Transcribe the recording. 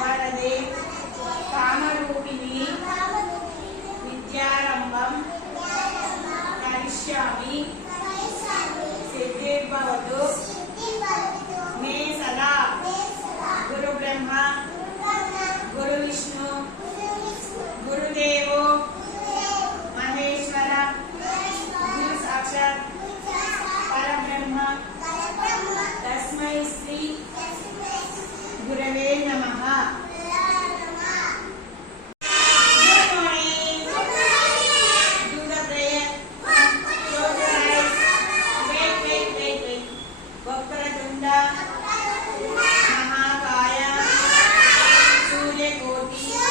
वरदे कामरूपिणी विद्यारंभं करिष्यामि सिद्धिर्भवतु मे सदा। गुरु ब्रह्मा गुरु विष्णु गुरुदेवो महेश्वर गुरु साक्षात् परब्रह्म तस्मै श्री गुरवे नमः। महाकाय सूर्यकोटि